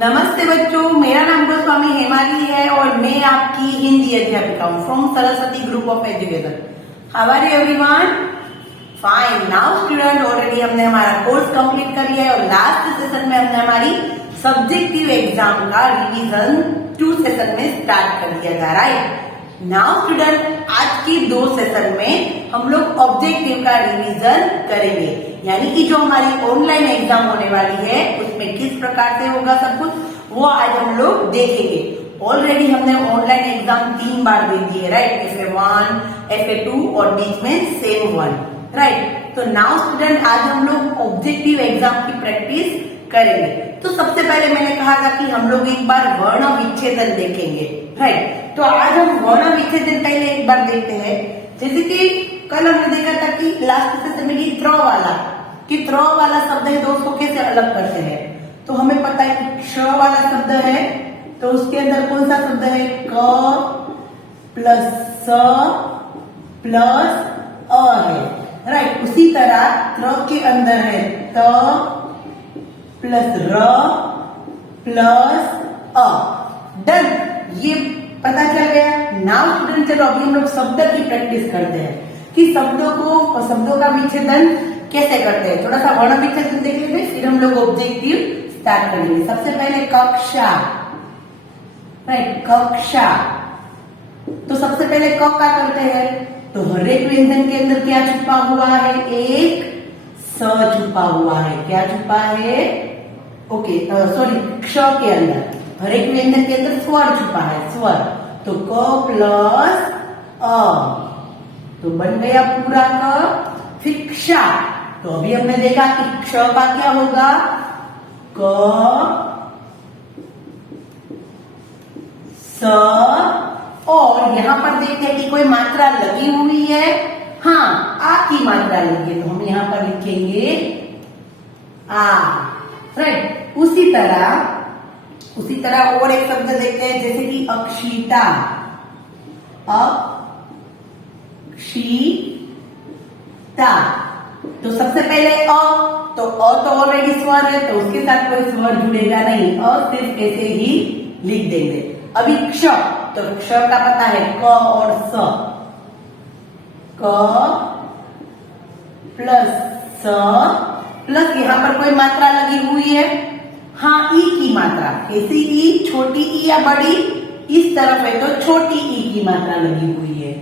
नमस्ते बच्चों, मेरा नाम गोस्वामी हेमाली है और मैं आपकी हिंदी अध्यापिका हूँ from Saraswati group of education. How are you everyone? Fine. Now student, already हमने हमारा कोर्स कंप्लीट कर लिया है और लास्ट सेशन में हमने हमारी सब्जेक्टिव एग्जाम का रिवीजन 2 सेशन में स्टार्ट कर दिया था, राइट? नाउ स्टूडेंट, आज की 2 सेशन में हम लोग ऑब्जेक्टिव का रिवीजन करेंगे, यानी कि जो हमारी ऑनलाइन एग्जाम होने वाली है उसमें किस प्रकार से होगा सब कुछ वो आज हम लोग देखेंगे। ऑलरेडी हमने ऑनलाइन एग्जाम 3 बार दे दी है, राइट? FA1, FA2 और बीच में सेम 1, राइट? तो नाउ स्टूडेंट, आज हम लोग ऑब्जेक्टिव एग्जाम की प्रैक्टिस करेंगे। तो सबसे पहले मैंने कहा था कि हम लोग एक बार वर्ण विच्छेदन देखेंगे, राइट? तो आज हम वर्ण विच्छेदन पहले एक बार देखते हैं। जैसे कि कल हमने देखा था कि लास्ट सेशन में कि त्र वाला शब्द है तो उसको कैसे अलग करते हैं। तो हमें पता है कि क्ष वाला शब्द है तो उसके अंदर कौन सा शब्द है? क प्लस स प्लस अ है, राइट? उसी तरह त्र के अंदर है त प्लस र प्लस अ। डन, ये पता चल गया। नाउ स्टूडेंट, चलो अभी हम लोग शब्द की प्रैक्टिस करते हैं कि शब्दों का विच्छेदन कैसे करते हैं। थोड़ा सा वर्ण विच्छेदन देख लेंगे, फिर हम लोग ऑब्जेक्टिव स्टार्ट करेंगे। सबसे पहले कक्षा, राइट? कक्षा। तो सबसे पहले क का करते हैं तो हर एक व्यंजन के अंदर क्या छुपा हुआ है? एक स छुपा हुआ है। क्या छुपा है? ओके, सॉरी, क्ष के अंदर हर एक व्यंजन के अंदर स्वर छुपा है, स्वर। तो क प्लस अ तो बन गया पूरा क। फिर क्षा, तो अभी हमने देखा कि क्ष का क्या होगा? क स, और यहां पर देखते हैं कि कोई मात्रा लगी हुई है। हाँ, आ की मात्रा लगी है तो हम यहां पर लिखेंगे आ, राइट? उसी तरह और एक शब्द देखते हैं, जैसे कि अक्षिता। अक्षिता, तो सबसे पहले तो ऑलरेडी स्वर है तो उसके साथ कोई स्वर जुड़ेगा नहीं, सिर्फ ऐसे ही लिख देंगे। अभी क्ष, तो क्ष का पता है क और स। क प्लस स प्लस यहां पर कोई मात्रा लगी हुई है। हाँ, ई की मात्रा। कैसी ई? छोटी ई या बड़ी? इस तरफ है तो छोटी ई की मात्रा लगी हुई है,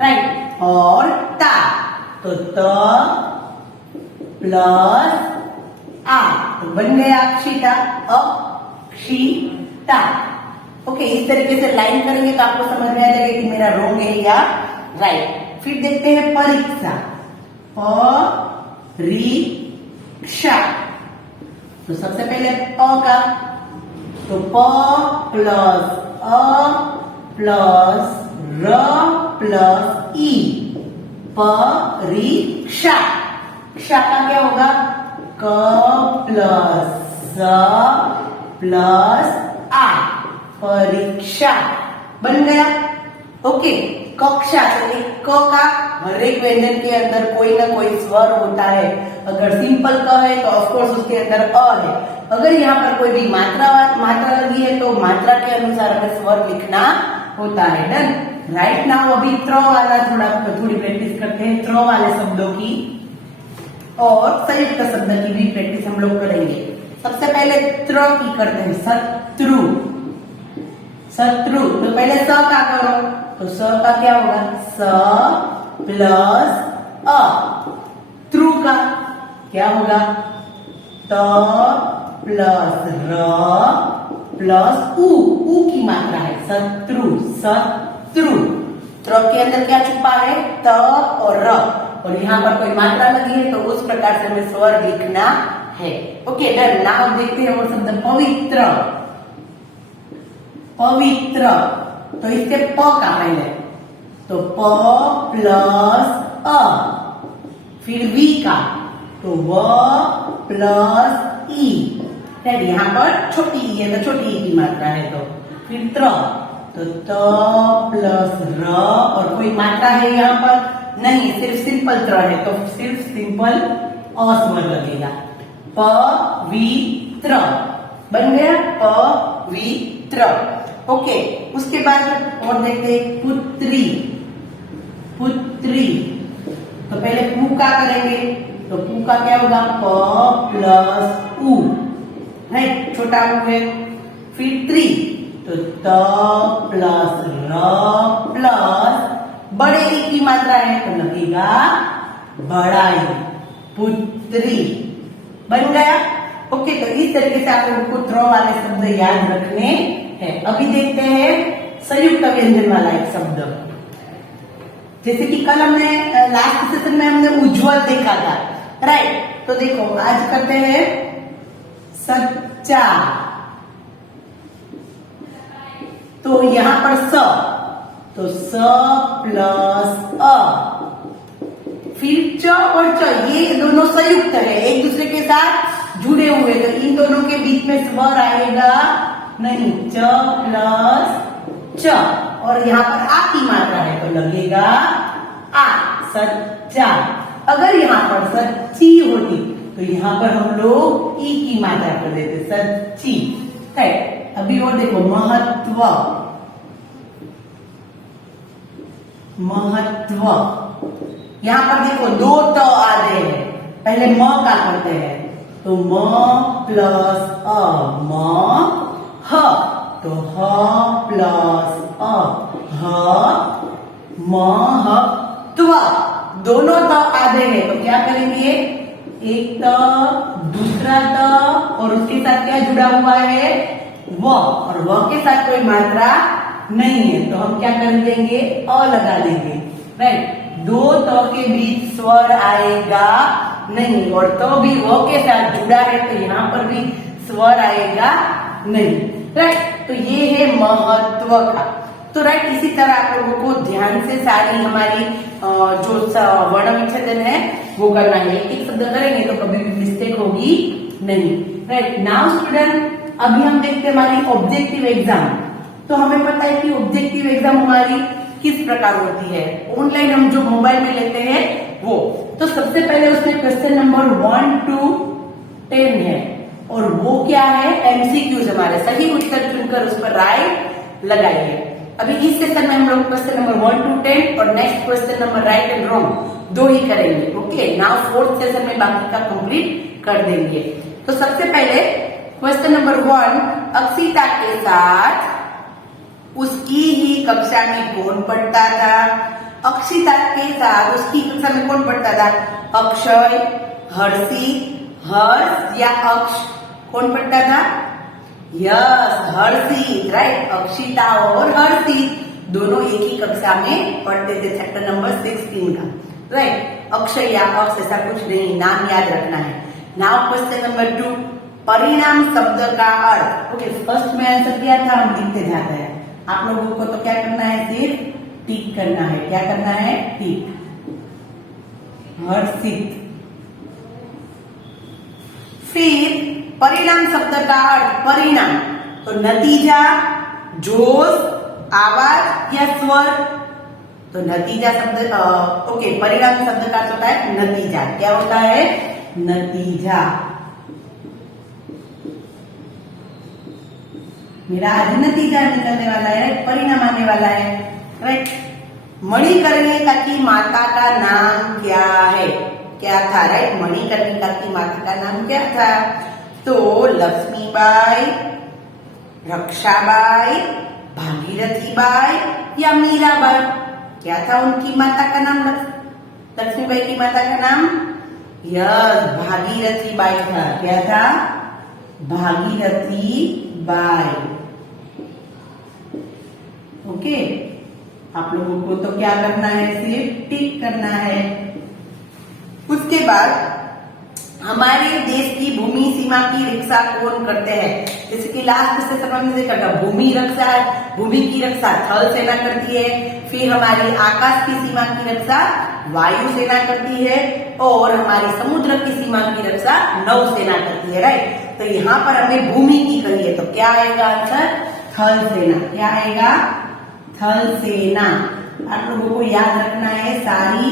राइट? और ता, तो त प्लस आ तो बन गया अक्षिता। अक्षिता। ओके, इस तरीके से लाइन करेंगे तो आपको समझ में आ जाएगा कि मेरा रॉन्ग है या राइट। फिर देखते हैं परीक्षा। परीक्षा, तो सबसे पहले प का, तो प प्लस अ प्लस र प्लस ई, परीक्षा। क्षा का क्या होगा? क प्लस स प्लस आ, परीक्षा। बन गया। ओके, कक्षा, तो क का हर एक व्यंजन के अंदर कोई ना कोई स्वर होता है। अगर सिंपल क है तो ऑफकोर्स उसके अंदर अ है। अगर यहाँ पर कोई भी मात्रा लगी है तो मात्रा के अनुसार हमें स्वर लिखना होता है। Done, right? नाउ अभी त्र वाला थोड़ी प्रैक्टिस करते हैं, त्र वाले शब्दों की और संयुक्त शब्द की भी प्रैक्टिस हम लोग करेंगे। सबसे पहले त्र की करते हैं, शत्रु। शत्रु, तो पहले स का करो, तो स का क्या होगा? स प्लस अ। त्रु का क्या होगा? त प्लस र प्लस उ की मात्रा है, शत्रु। शत्रु, त्र के अंदर क्या छुपा है? त और र, और यहाँ पर कोई मात्रा लगी है तो उस प्रकार से हमें स्वर लिखना है। Okay, done. नाउ देखते हैं वो शब्द पवित्र। पवित्र, तो इसके प का पहले, तो प प्लस अ। फिर वी का, तो व प्लस ई, यहाँ पर छोटी ई है तो छोटी ई की मात्रा है। तो फिर त्र, तो त प्लस र, और कोई मात्रा है यहाँ पर? नहीं, सिर्फ सिंपल त्र है तो सिर्फ सिंपल अ स्वर लगेगा। पवित्र। बन गया पवित्र। ओके, उसके बाद और देखते हैं पुत्री। पुत्री, तो पहले पू का करेंगे, तो पू का क्या होगा, प प्लस उ, है छोटा उ है। फिर त्री, तो त प्लस र प्लस बड़े ई की मात्रा है तो लगेगा बड़ाई, पुत्री। बन गया। ओके, तो इस तरीके से आप लोगों को त्र वाले शब्द याद रखने हैं। अभी देखते हैं संयुक्त व्यंजन वाला एक शब्द। जैसे कि कल हमने लास्ट सेशन में हमने उज्जवल देखा था, राइट। तो देखो आज करते हैं सच्चा। तो यहां पर स, तो स प्लस अ, फिर च और च, ये दोनों संयुक्त है, एक दूसरे के साथ जुड़े हुए, तो इन दोनों के बीच में स्वर आएगा नहीं, च प्लस च, और यहाँ पर आ की मात्रा है तो लगेगा आ, सच्चा। अगर यहाँ पर सच्ची होती तो यहाँ पर हम लोग ई की मात्रा कर देते, सच्ची, है। अभी और देखो महत्व। महत्व, यहाँ पर देखो दो त आते हैं, पहले म का करते हैं, तो म प्लस अ, म, ह, तो ह प्लस अ, ह, महत्व। दोनों त आधे हैं तो क्या करेंगे, एक त, दूसरा त, और उसके साथ क्या जुड़ा हुआ है, व, और व के साथ कोई मात्रा नहीं है तो हम क्या कर देंगे, अ लगा देंगे, राइट। दो त के बीच स्वर आएगा नहीं, और तो भी व के साथ जुड़ा है तो यहाँ पर भी स्वर आएगा नहीं, राइट। तो ये है महत्व का। तो राइट, इसी तरह आप लोगों को ध्यान से सारी हमारी जो वर्ण विच्छेदन है वो करना है। एक शब्द करेंगे तो कभी भी मिस्टेक होगी नहीं, राइट। नाउ स्टूडेंट, अभी हम देखते हैं हमारी ऑब्जेक्टिव एग्जाम। तो हमें पता है कि ऑब्जेक्टिव एग्जाम हमारी किस प्रकार होती है, ऑनलाइन हम जो मोबाइल में लेते हैं वो। तो सबसे पहले उसमें क्वेश्चन नंबर 1 to 10 है, और वो क्या है, एमसीक्यूज हमारे, सही उत्तर चुनकर उस पर राइट लगाइए। अभी इस सेशन में हम लोग क्वेश्चन नंबर 1 to 10 और next question number right and wrong दो ही करेंगे। ओके, नाउ फोर्थ सेशन में बाकी का कंप्लीट कर देंगे। तो सबसे पहले क्वेश्चन नंबर 1, अक्षिता के साथ उसकी ही कक्षा में कौन पढ़ता था। अक्षिता के साथ उसकी कक्षा में कौन पढ़ता था, अक्षय, हर्षी, हर्ष या अक्ष, कौन पढ़ता था, यस हर्षी, राइट। अक्षिता और हर्षी दोनों एक ही कक्षा में पढ़ते थे, चैप्टर नंबर 16 का, राइट। अक्षय या अक्ष ऐसा कुछ नहीं, नाम याद रखना है। नाउ क्वेश्चन नंबर 2, परिणाम शब्द का अर्थ। ओके, फर्स्ट में आंसर किया था, हम लिखते जाते हैं। आप लोगों को तो क्या करना है, सिर्फ टिक करना है। क्या करना है, टिक। हर्षित। फिर परिणाम शब्द का अर्थ, परिणाम तो नतीजा, जोश, आवाज या स्वर। तो नतीजा शब्द, ओके, परिणाम शब्द का अर्थ होता है नतीजा। क्या होता है, नतीजा। मेरा आज नतीजा निकलने वाला है, परिणाम आने वाला है, राइट। मणिकर्णिका की माता का नाम क्या है, क्या था, राइट। मणिकर्णिका की माता का नाम क्या था, तो लक्ष्मीबाई, रक्षाबाई, भागीरथीबाई या मीराबाई। क्या था उनकी माता का नाम, लक्ष्मीबाई की माता का नाम, यस भागीरथीबाई था। क्या था, भागीरथीबाई। ओके, आप लोगों को तो क्या करना है, सिर्फ टिक करना है। उसके बाद हमारे देश की भूमि सीमा की रक्षा कौन करते हैं। जैसे कि लास्ट सेशन में हमने देखा था, भूमि की रक्षा थल सेना करती है। फिर हमारी आकाश की सीमा की रक्षा वायु सेना करती है, और हमारी समुद्र की सीमा की रक्षा नौसेना करती है, राइट। तो यहाँ पर हमें भूमि की कही है, तो क्या आएगा आंसर, थल सेना। क्या आएगा, थल सेना। आप लोगों को याद रखना है सारी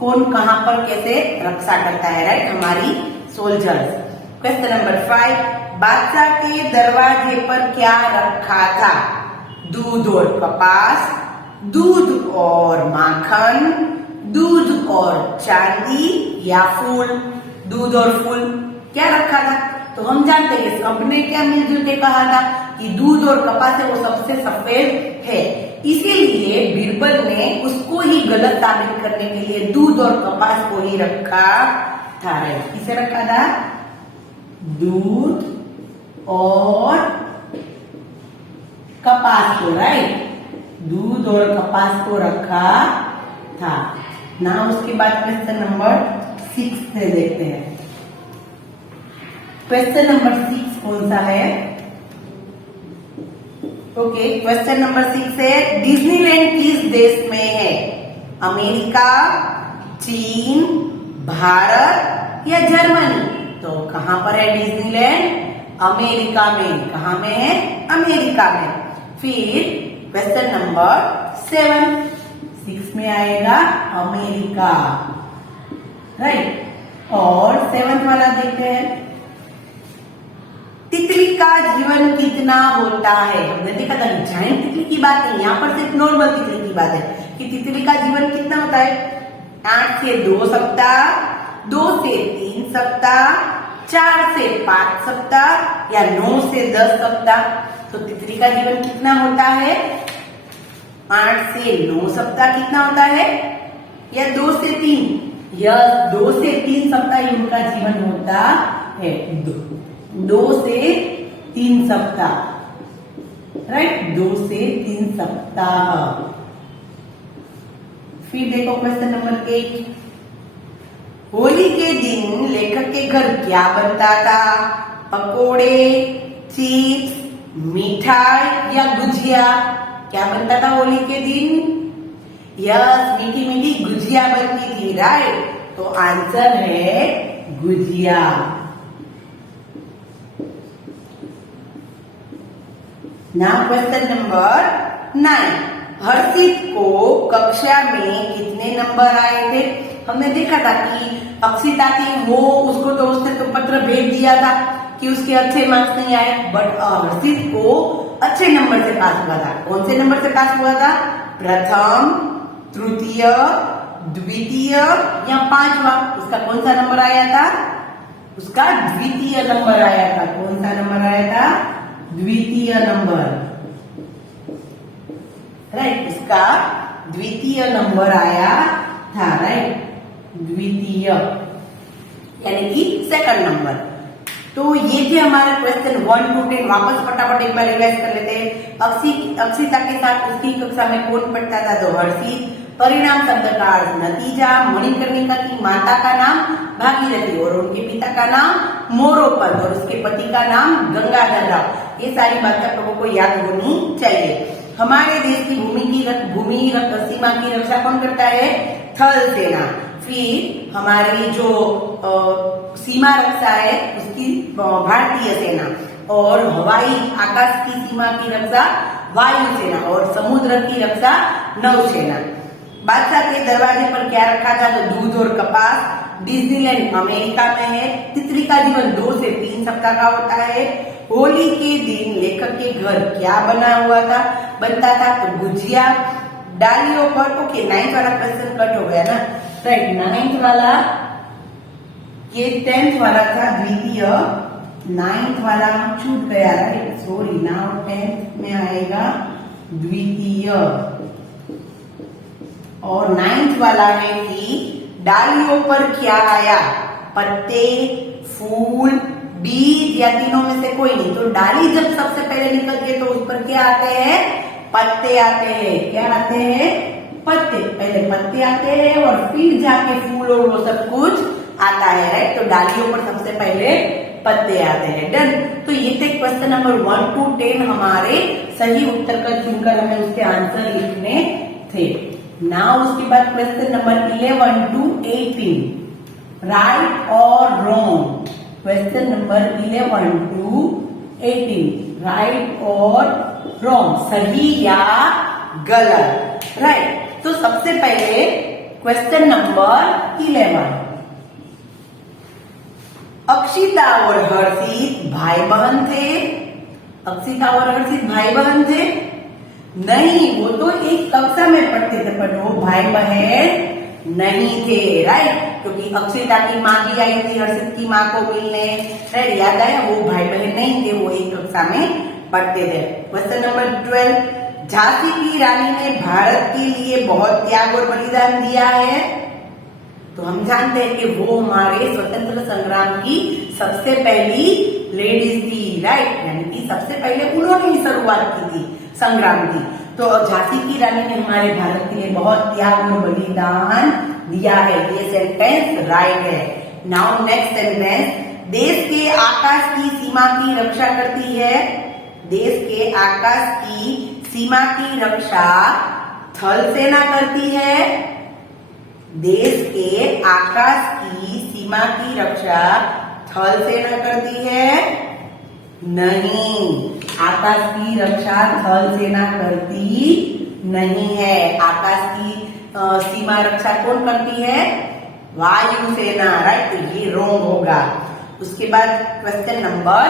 कौन कहां पर कैसे रक्षा करता है, राइट, हमारी सोल्जर्स। क्वेश्चन नंबर 5, बादशाह के दरवाजे पर क्या रखा था? दूध और कपास, दूध और माखन, दूध और चांदी या फूल? दूध और फूल क्या रखा था? तो हम जानते हैं सबने क्या मिलजुल के कहा था कि दूध और कपास है वो सबसे सफेद है, इसीलिए बीरबल ने उसको ही गलत साबित करने के लिए दूध और कपास को ही रखा था। किसे रखा था? दूध और कपास को, राइट? दूध और कपास को रखा था ना। उसके बाद क्वेश्चन नंबर 6 से देखते हैं। क्वेश्चन नंबर 6 कौन सा है? ओके, क्वेश्चन नंबर 6 है डिज्नीलैंड किस देश में है? अमेरिका, चीन, भारत या जर्मनी? तो कहां पर है डिज्नीलैंड? अमेरिका में। कहां में है? अमेरिका में। फिर क्वेश्चन नंबर 7, 6 में आएगा अमेरिका, राइट। और 7th वाला देखते हैं। तितली का जीवन कितना होता है? हमने देखा था जायंट तितली की बात नहीं, यहाँ पर सिर्फ नॉर्मल तितली की बात है कि तितली का जीवन कितना होता है? 8 से 2 सप्ताह, 2 से 3 सप्ताह, 4 से 5 सप्ताह या 9 से 10 सप्ताह। तो तितली का जीवन कितना होता है? 8 से 9 सप्ताह कितना होता है? या 2 से 3? या 2 से 3 सप्ताह ही उनका जीवन होता है। 2 से 3 सप्ताह, राइट? 2 से 3 सप्ताह। फिर देखो क्वेश्चन नंबर 8। होली के दिन लेखक के घर क्या बनता था? पकोड़े, चिप्स, मिठाई या गुजिया? क्या बनता था होली के दिन? यस, मीठी मीठी गुजिया बनती थी, राइट? तो आंसर है gujiya. Now question number 9। Harshit को कक्षा में कितने नंबर आए थे? हमने देखा था कि अक्षिता थी वो, उसको तो उसने तो पत्र भेज दिया था कि उसके अच्छे मार्क्स नहीं आए, बट हर्षित को अच्छे नंबर से पास हुआ था। कौन से नंबर से पास हुआ था? प्रथम, तृतीय, द्वितीय या 5वां? उसका कौन सा नंबर आया था? उसका द्वितीय नंबर आया था। कौन सा नंबर आया था? द्वितीय नंबर, राइट? इसका द्वितीय नंबर आया था, राइट? द्वितीय यानी कि सेकंड नंबर। तो ये थे हमारे क्वेश्चन 1 to 10। वापस फटाफट एक बार रिवाइज कर लेते हैं। अक्षिता के साथ उसकी कक्षा में कौन पढ़ता था? तो हर्षित। परिणाम शब्द का अर्थ नतीजा। मणिकर्णिका की माता का नाम भागीरथी और उनके पिता का नाम मोरोपंत और उसके पति का नाम गंगाधर राव। ये सारी बातें आप लोगों को याद होनी चाहिए। हमारे देश की भूमि सीमा की रक्षा कौन करता है? थल सेना। फिर हमारी जो सीमा रक्षा है उसकी भारतीय सेना, और हवाई आकाश की सीमा की रक्षा वायुसेना, और समुद्र की रक्षा नौसेना। बादशाह के दरवाजे पर क्या रखा था? तो दूध और कपास। डिज्नीलैंड अमेरिका में है। तितली का जीवन 2 से 3 सप्ताह का होता है। होली के दिन लेखक के घर क्या बनता था? तो गुजिया। डालियों पर, ओके 9th वाला क्वेश्चन कट हो गया ना, राइट? 9th वाला, ये 10th वाला था द्वितीय, 9th वाला छूट गया, राइट? सॉरी, नाउ 10th में आएगा द्वितीय। और 9th वाला है कि डालियों पर क्या आया? पत्ते, फूल, बीज या तीनों में से कोई नहीं। तो डाली जब सबसे पहले निकलती है तो उस पर क्या आते हैं? पत्ते आते हैं। क्या आते हैं? पत्ते। पहले पत्ते आते हैं और फिर जाके फूल और वो सब कुछ आता है, राइट? तो डालियों पर सबसे पहले पत्ते आते हैं। डन। तो ये थे क्वेश्चन नंबर 1 to 10 हमारे सही उत्तर का चुनकर हमें उसके आंसर लिखने थे। नाउ उसके बाद क्वेश्चन नंबर 11 to 18, राइट और wrong. Question number 11 to 18, right और रॉन्ग, सही या गलत, राइट? तो सबसे पहले क्वेश्चन नंबर 11। अक्षिता और हर्षित भाई बहन थे। अक्षिता और हर्षित भाई बहन थे? नहीं, वो तो एक कक्षा में पढ़ते थे, पर वो भाई बहन नहीं थे, राइट। क्योंकि अक्षिता की माँ भी आई थी हर्षित की माँ को मिलने, राइट, याद आया, वो भाई बहन नहीं थे, वो एक कक्षा में पढ़ते थे। क्वेश्चन नंबर 12, झांसी की रानी ने भारत के लिए बहुत त्याग और बलिदान दिया है। तो हम जानते हैं कि वो हमारे स्वतंत्र संग्राम की सबसे पहली लेडीज थी, राइट, यानी कि सबसे पहले उन्होंने ही शुरुआत की थी संग्राम की। तो झांसी की रानी ने हमारे भारत के लिए बहुत त्याग और बलिदान दिया है, ये सेंटेंस राइट है। नाउ नेक्स्ट सेंटेंस, देश के आकाश की सीमा की रक्षा करती है। देश के आकाश की सीमा की रक्षा थल सेना करती है। देश के आकाश की सीमा की रक्षा थल सेना करती है? नहीं, आकाश की रक्षा थल सेना करती नहीं है। आकाश की सीमा रक्षा कौन करती है? वायुसेना, राइट, तो ये रॉन्ग होगा। उसके बाद क्वेश्चन नंबर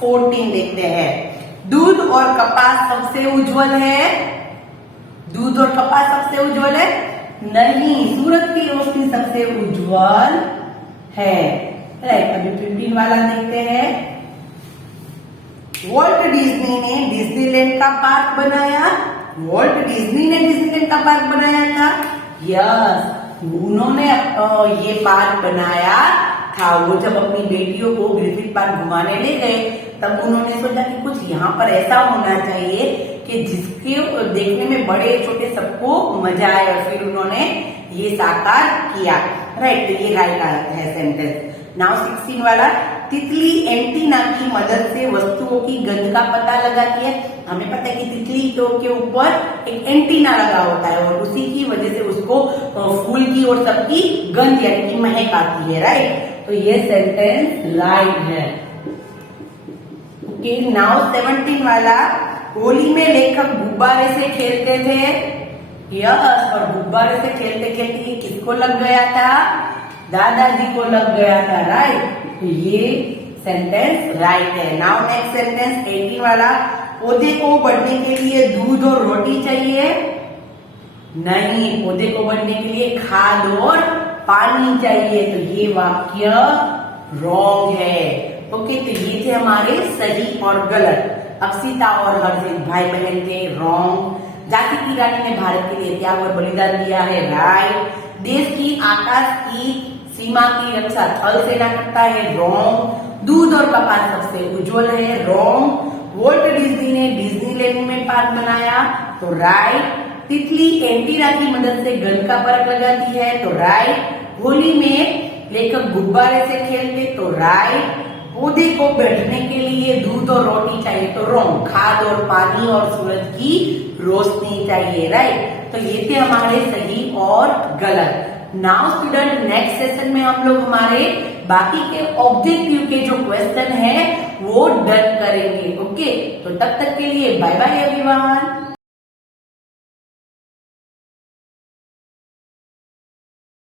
14 देखते हैं, दूध और कपास सबसे उज्जवल है। दूध और कपास सबसे उज्जवल है? नहीं, सूरज की रोशनी सबसे उज्जवल है, राइट। अभी 15 वाला देखते हैं, वॉल्ट डिज्नी ने डिज्नीलैंड का पार्क बनाया। वॉल्ट डिज्नी ने डिज्नीलैंड का पार्क बनाया था? यस, उन्होंने ये पार्क बनाया था। वो जब अपनी बेटियों को ग्रिफिथ पार्क घुमाने ले गए, तब उन्होंने सोचा कि कुछ यहाँ पर ऐसा होना चाहिए कि जिसके देखने में बड़े छोटे सबको मजा आए, और फिर उन्होंने ये साकार किया, राइट। तो ये राइट है सेंटेंस। नाउ 16 वाला, तितली एंटीना की मदद से वस्तुओं की गंध का पता लगाती है। हमें पता है कि तितली के ऊपर एक एंटीना लगा होता है, और उसी की वजह से उसको फूल की और सबकी गंध यानी कि महक आती है, राइट। तो ये सेंटेंस राइट है। ओके, नाउ 17 वाला, होली में लेखक गुब्बारे से खेलते थे। यस, और गुब्बारे से खेलते खेलते किसको लग गया था? दादाजी को लग गया था, राइट। तो ये सेंटेंस राइट है। नाउ नेक्स्ट सेंटेंस 18 वाला, पौधे को बढ़ने के लिए दूध और रोटी चाहिए। नहीं, पौधे को बढ़ने के लिए खाद और पानी चाहिए। तो ये वाक्य रॉन्ग है। ओके, तो ये थे हमारे सही और गलत। अक्षिता और हर्षित भाई बहन थे, रॉन्ग। झांसी की रानी ने भारत के लिए त्याग और बलिदान दिया है, राइट। देश की आकाश की सीमा की रक्षा थल सेना करता है, रॉन्ग। दूध और कपास सबसे उज्जवल है, रॉन्ग। वॉल्ट डिज्नी ने डिज्नीलैंड में पार्क बनाया, तो राइट। तितली एंटीना की मदद से गंध का परख लगाती है, तो राइट। होली में लेखक गुब्बारे से खेलते, तो राइट। पौधे को बैठने के लिए दूध और रोटी चाहिए, तो रॉन्ग। खाद और पानी और सूरज की रोशनी चाहिए, राइट। तो ये थे हमारे सही और गलत। नाउ स्टूडेंट, नेक्स्ट सेशन में हम लोग हमारे बाकी के ऑब्जेक्टिव के जो क्वेश्चन है वो डन करेंगे। ओके, तो तब तक के लिए बाय बाय एवरीवन।